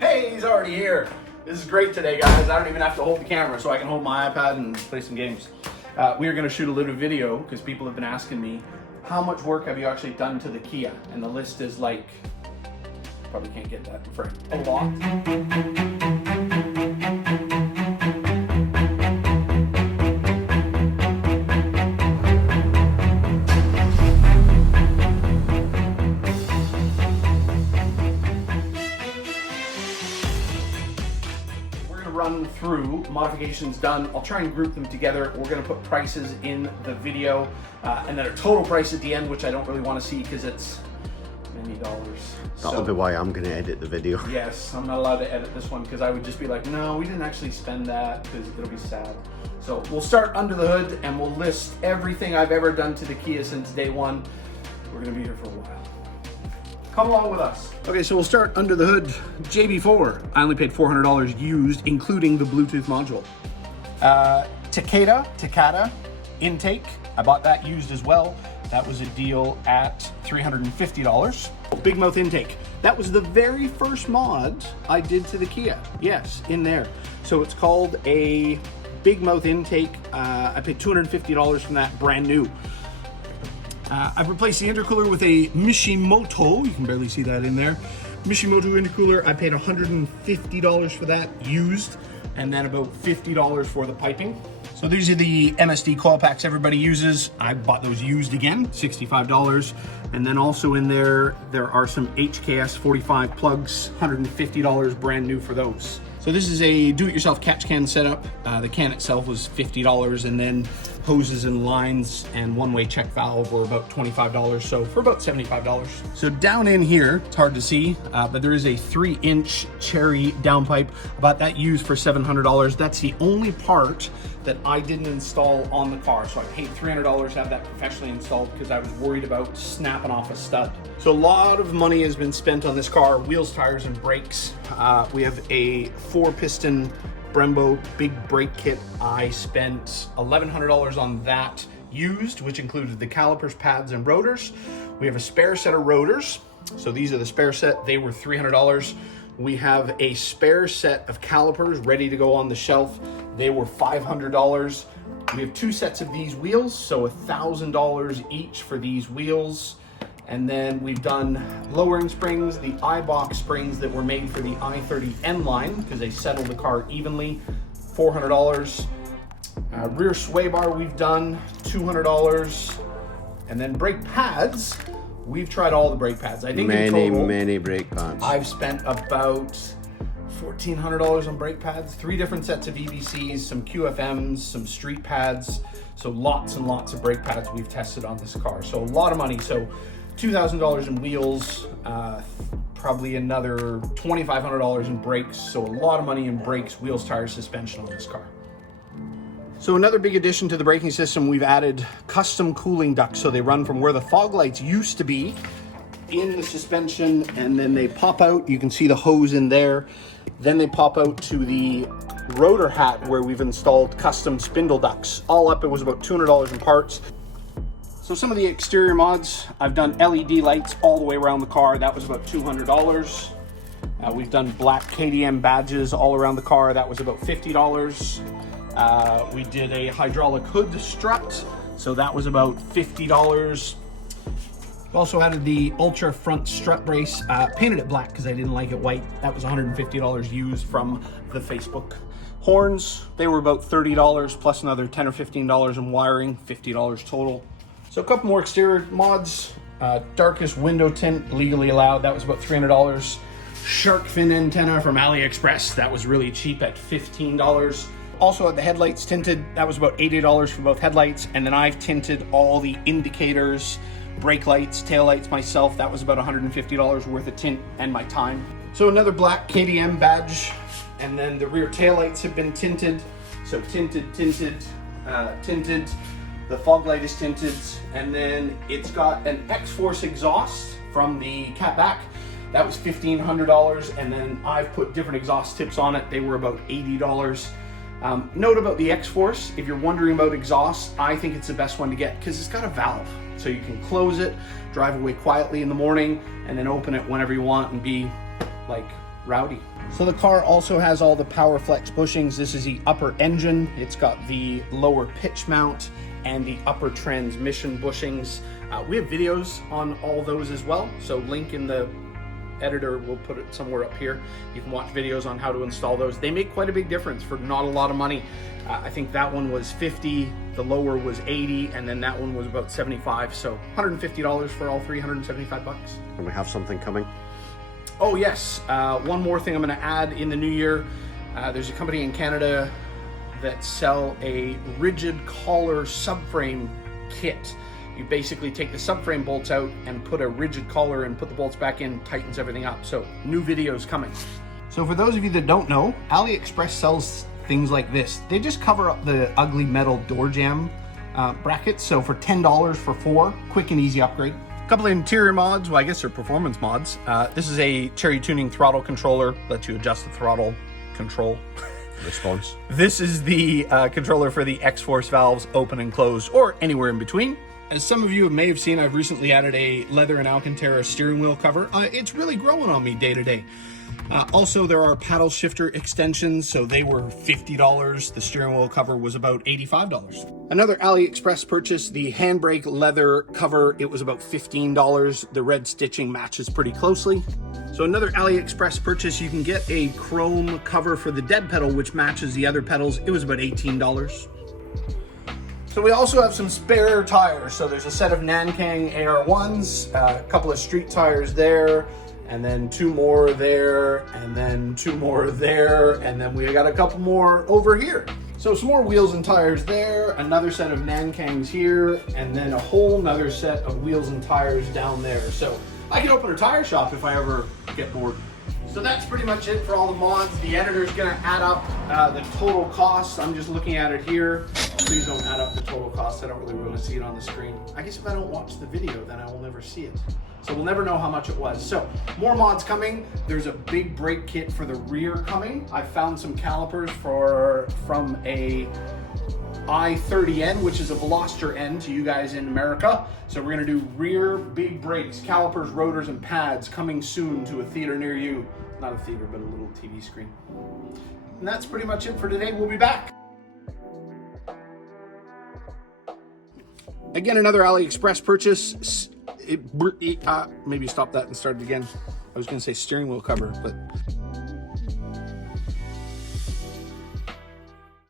Hey, he's already here. This is great today, guys. I don't even have to hold the camera, so I can hold my iPad and play some games. We are going to shoot a little video because people have been asking me, how much work have you actually done to the Kia? And the list is like, probably can't get that in frame. A lot. Run through modifications done. I'll try and group them together. We're going to put prices in the video and then a total price at the end, which I don't really want to see because it's many dollars. That'll be why I'm going to edit the video. Yes, I'm not allowed to edit this one because I would just be like, no, we didn't actually spend that because it'll be sad. So we'll start under the hood and we'll list everything I've ever done to the Kia since day one. We're going to be here for a while. Come along with us. Okay, so we'll start under the hood. JB4, I only paid $400 used, including the Bluetooth module. Takata intake, I bought that used as well. That was a deal at $350. Big mouth intake. That was the very first mod I did to the Kia. Yes, in there. So it's called a big mouth intake. I paid $250 from that, brand new. I've replaced the intercooler with a Mishimoto. You can barely see that in there. Mishimoto intercooler, I paid $150 for that, used, and then about $50 for the piping. So these are the MSD coil packs everybody uses. I bought those used again, $65. And then also in there are some HKS 45 plugs, $150 brand new for those. So this is a do-it-yourself catch can setup. The can itself was $50, and then hoses and lines and one-way check valve were about $25, so for about $75. So down in here, it's hard to see, but there is a 3-inch cherry downpipe. I bought that used for $700. That's the only part that I didn't install on the car, so I paid $300 to have that professionally installed because I was worried about snapping off a stud. So a lot of money has been spent on this car, wheels, tires, and brakes. We have a 4-piston Brembo big brake kit. I spent $1,100 on that used, which included the calipers, pads, and rotors. We have a spare set of rotors. So these are the spare set. They were $300. We have a spare set of calipers ready to go on the shelf. They were $500. We have 2 sets of these wheels, so $1,000 each for these wheels. And then we've done lowering springs, the iBox springs that were made for the i30N line because they settle the car evenly, $400. Rear sway bar we've done, $200. And then brake pads, we've tried all the brake pads. I think in total, many brake pads. I've spent about $1,400 on brake pads, 3 different sets of EBCs, some QFMs, some street pads. So lots and lots of brake pads we've tested on this car. So a lot of money. So $2,000 in wheels, probably another $2,500 in brakes. So a lot of money in brakes, wheels, tires, suspension on this car. So another big addition to the braking system, we've added custom cooling ducts. So they run from where the fog lights used to be in the suspension, and then they pop out. You can see the hose in there. Then they pop out to the rotor hat where we've installed custom spindle ducts. All up, it was about $200 in parts. So some of the exterior mods, I've done LED lights all the way around the car. That was about $200. We've done black KDM badges all around the car. That was about $50. We did a hydraulic hood strut. So that was about $50. We also added the Ultra front strut brace, painted it black because I didn't like it white. That was $150 used from the Facebook. Horns, they were about $30 plus another $10 or $15 in wiring, $50 total. So a couple more exterior mods. Darkest window tint, legally allowed. That was about $300. Shark fin antenna from AliExpress. That was really cheap at $15. Also had the headlights tinted. That was about $80 for both headlights. And then I've tinted all the indicators, brake lights, tail lights myself. That was about $150 worth of tint and my time. So another black KDM badge. And then the rear tail lights have been tinted. So tinted, tinted, tinted. The fog light is tinted, and then it's got an X-Force exhaust from the catback. That was $1,500, and then I've put different exhaust tips on it. They were about $80. Note about the X-Force, if you're wondering about exhaust, I think it's the best one to get because it's got a valve. So you can close it, drive away quietly in the morning, and then open it whenever you want and be like rowdy. So the car also has all the PowerFlex bushings. This is the upper engine. It's got the lower pitch mount and the upper transmission bushings. We have videos on all those as well. So link in the editor, we'll put it somewhere up here. You can watch videos on how to install those. They make quite a big difference for not a lot of money. I think that one was 50, the lower was 80, and then that one was about 75. So $150 for all 375 bucks. And we have something coming. Oh yes, one more thing I'm gonna add in the new year. There's a company in Canada that sell a rigid collar subframe kit. You basically take the subframe bolts out and put a rigid collar and put the bolts back in, tightens everything up. So new videos coming. So for those of you that don't know, AliExpress sells things like this. They just cover up the ugly metal door jamb brackets. So for $10 for 4, quick and easy upgrade. A couple of interior mods, well I guess they're performance mods. This is a Cherry Tuning throttle controller, lets you adjust the throttle control. Response. This is the controller for the X-Force valves, open and closed, or anywhere in between. As some of you may have seen, I've recently added a leather and Alcantara steering wheel cover. It's really growing on me day to day. Also, there are paddle shifter extensions, so they were $50. The steering wheel cover was about $85. Another AliExpress purchase, the handbrake leather cover, it was about $15. The red stitching matches pretty closely. So another AliExpress purchase, you can get a chrome cover for the dead pedal, which matches the other pedals. It was about $18. So we also have some spare tires. So there's a set of Nankang AR1s, a couple of street tires there, and then 2 more there, and then 2 more there, and then we got a couple more over here. So some more wheels and tires there, another set of Nankangs here, and then a whole nother set of wheels and tires down there. So I could open a tire shop if I ever get bored. So that's pretty much it for all the mods. The editor's gonna add up the total cost. I'm just looking at it here. Please don't add up the total cost. I don't really want to see it on the screen. I guess if I don't watch the video, then I will never see it. So we'll never know how much it was. So more mods coming. There's a big brake kit for the rear coming. I found some calipers from a i30N, which is a Veloster N to you guys in America. So we're gonna do rear big brakes, calipers, rotors, and pads coming soon to a theater near you. Not a theater, but a little TV screen. And that's pretty much it for today. We'll be back. Again, another AliExpress purchase. Maybe stop that and start it again. I was gonna say steering wheel cover, but